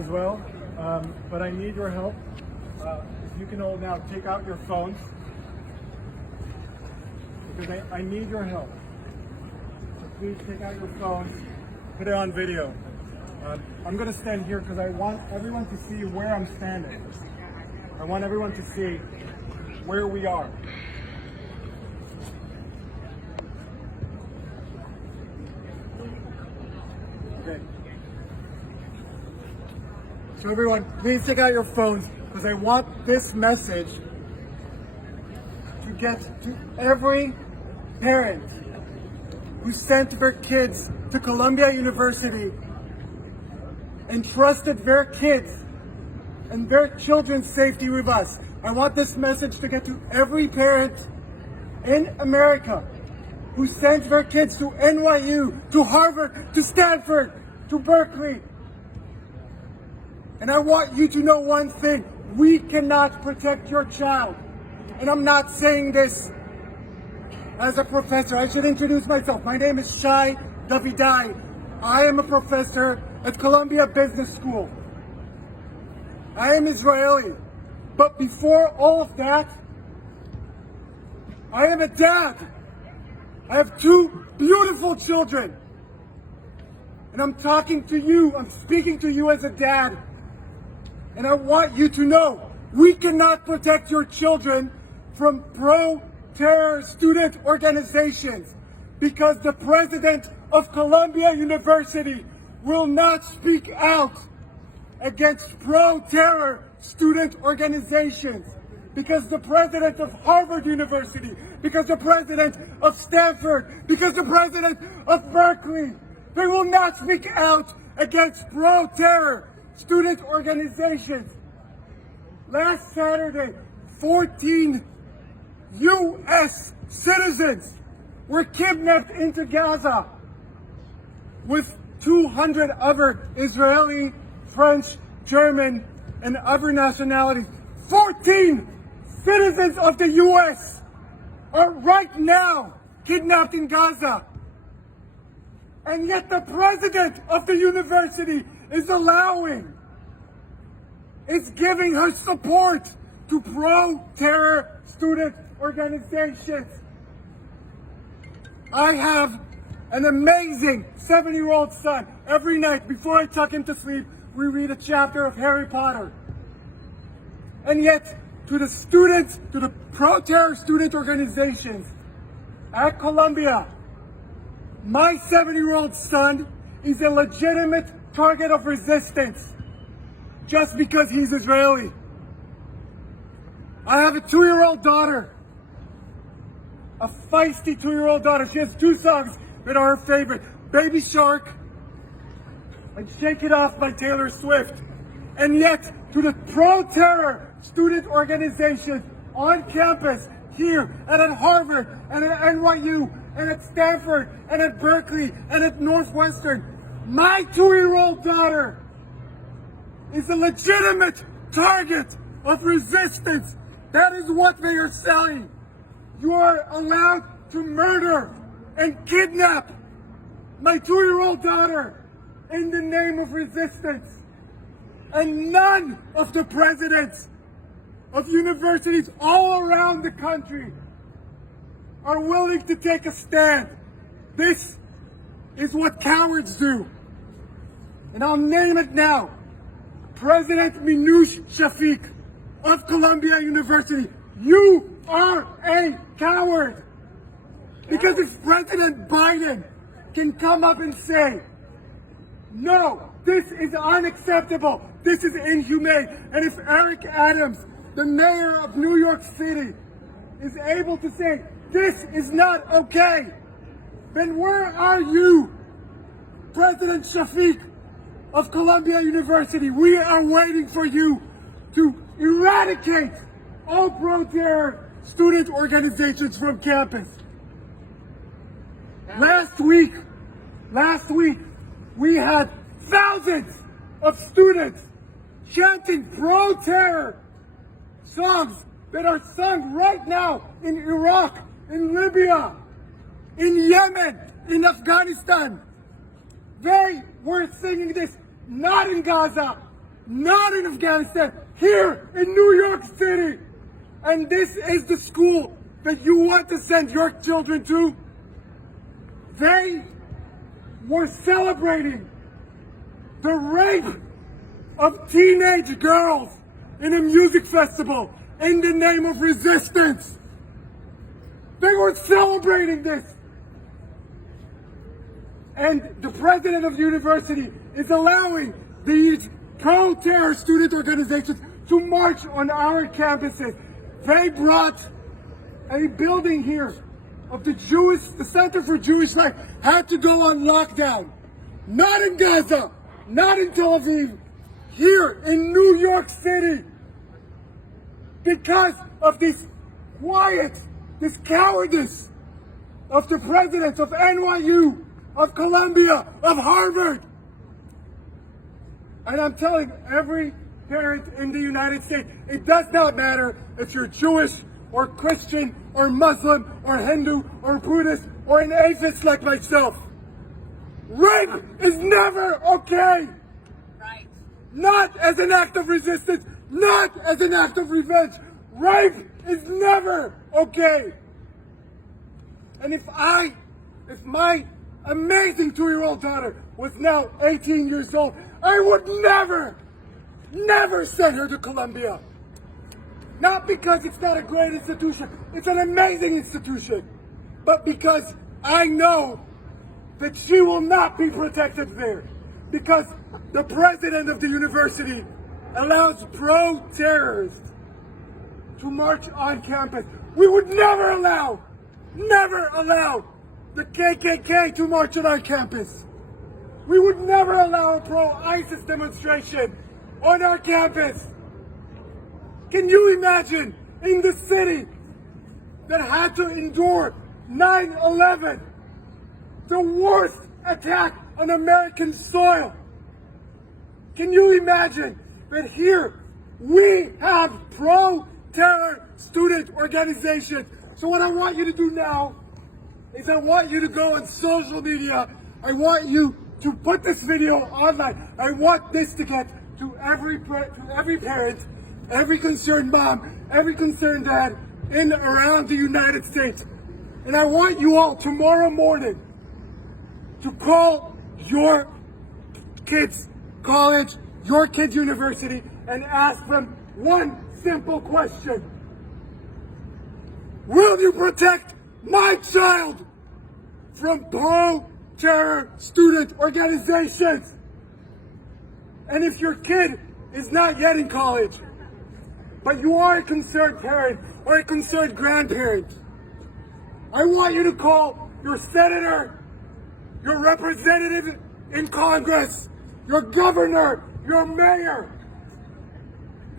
as well, but I need your help. If you can all now take out your phones, because I need your help. So please take out your phones, put it on video. I'm going to stand here because I want everyone to see where I'm standing. I want everyone to see where we are. Okay. So everyone, please take out your phones because I want this message to get to every parent who sent their kids to Columbia University and trusted their kids and their children's safety with us. I want this message to get to every parent in America who sends their kids to NYU, to Harvard, to Stanford, to Berkeley. And I want you to know one thing. We cannot protect your child. And I'm not saying this as a professor. I should introduce myself. My name is Shai Davidai. I am a professor at Columbia Business School. I am Israeli. But before all of that, I am a dad. I have two beautiful children. And I'm talking to you, I'm speaking to you as a dad. And I want you to know, we cannot protect your children from pro-terror student organizations because the president of Columbia University will not speak out against pro-terror student organizations, because the president of Harvard University, because the president of Stanford, because the president of Berkeley, they will not speak out against pro-terror student organizations. Last Saturday, 14 U.S. citizens were kidnapped into Gaza with 200 other Israeli, French, German, and other nationalities. 14 citizens of the U.S. are right now kidnapped in Gaza. And yet the president of the university is giving her support to pro-terror student organizations. I have an amazing 7-year-old son. Every night before I tuck him to sleep, we read a chapter of Harry Potter. And yet, to the students, to the pro-terror student organizations at Columbia, my 7-year-old son is a legitimate target of resistance just because he's Israeli. I have a 2-year-old daughter, a feisty 2-year-old daughter. She has two songs that are her favorite, Baby Shark and Shake It Off by Taylor Swift. And yet, to the pro-terror student organizations on campus here and at Harvard and at NYU and at Stanford and at Berkeley and at Northwestern, my 2-year-old daughter is a legitimate target of resistance. That is what they are selling. You are allowed to murder and kidnap my 2-year-old daughter in the name of resistance. And none of the presidents of universities all around the country are willing to take a stand. This is what cowards do. And I'll name it now. President Minouche Shafik of Columbia University, you are a coward. Because if President Biden can come up and say, no, this is unacceptable, this is inhumane, and if Eric Adams, the mayor of New York City, is able to say, this is not okay, then where are you, President Shafik of Columbia University? We are waiting for you to eradicate all pro-terror student organizations from campus. Last week, we had thousands of students chanting pro-terror songs that are sung right now in Iraq, in Libya, in Yemen, in Afghanistan. They were singing this not in Gaza, not in Afghanistan, here in New York City. And this is the school that you want to send your children to. They were celebrating the rape of teenage girls in a music festival in the name of resistance. They were celebrating this. And the president of the university is allowing these pro-terror student organizations to march on our campuses. They brought a building here of the Center for Jewish Life had to go on lockdown. Not in Gaza, not in Tel Aviv, here in New York City. Because of this this cowardice of the presidents of NYU, of Columbia, of Harvard. And I'm telling every parent in the United States, it does not matter if you're Jewish or Christian or Muslim or Hindu or Buddhist or an atheist like myself. Rape is never okay. Right. Not as an act of resistance, not as an act of revenge. Rape is never okay. And if my amazing 2-year-old daughter was now 18 years old, I would never send her to Columbia. Not because it's not a great institution, it's an amazing institution, but because I know that she will not be protected there. Because the president of the university allows pro-terrorists to march on campus. We would never allow the KKK to march on our campus. We would never allow a pro-ISIS demonstration on our campus. Can you imagine in the city that had to endure 9/11, the worst attack on American soil? Can you imagine that here we have pro-terror student organizations? So what I want you to do now is I want you to go on social media. I want you to put this video online. I want this to get to every parent, every concerned mom, every concerned dad in around the United States. And I want you all tomorrow morning to call your kids' college, your kids' university, and ask them one simple question. Will you protect my child from pro-terror student organizations? And if your kid is not yet in college, but you are a concerned parent or a concerned grandparent, I want you to call your senator, your representative in Congress, your governor, your mayor,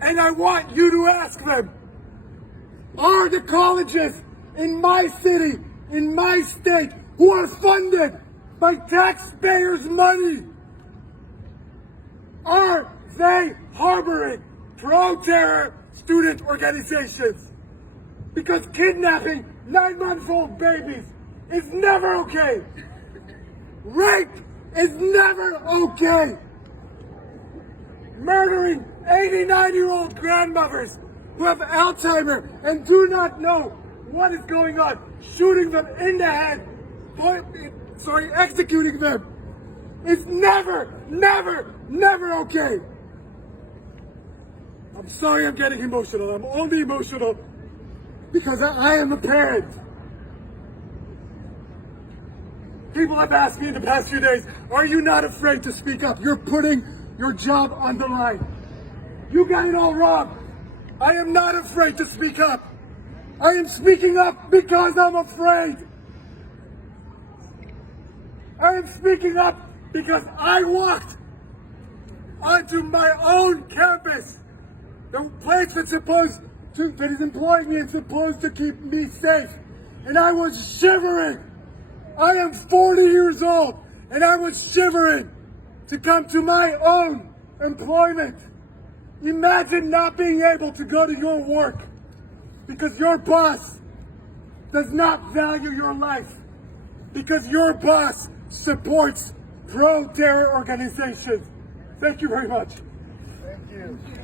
and I want you to ask them, are the colleges in my city, in my state, who are funded by taxpayers' money, are they harboring pro-terror student organizations? Because kidnapping 9-month-old babies is never okay. Rape is never okay. Murdering 89-year-old grandmothers who have Alzheimer's and do not know what is going on, shooting them in the head, executing them, is never okay. I'm sorry I'm getting emotional. I'm only emotional because I am a parent. People have asked me in the past few days, are you not afraid to speak up? You're putting your job on the line. You got it all wrong. I am not afraid to speak up. I am speaking up because I'm afraid. I am speaking up because I walked onto my own campus, the place that is employing me and supposed to keep me safe, and I was shivering. I am 40 years old, and I was shivering to come to my own employment. Imagine not being able to go to your work because your boss does not value your life, because your boss supports pro-terror organizations. Thank you very much. Thank you.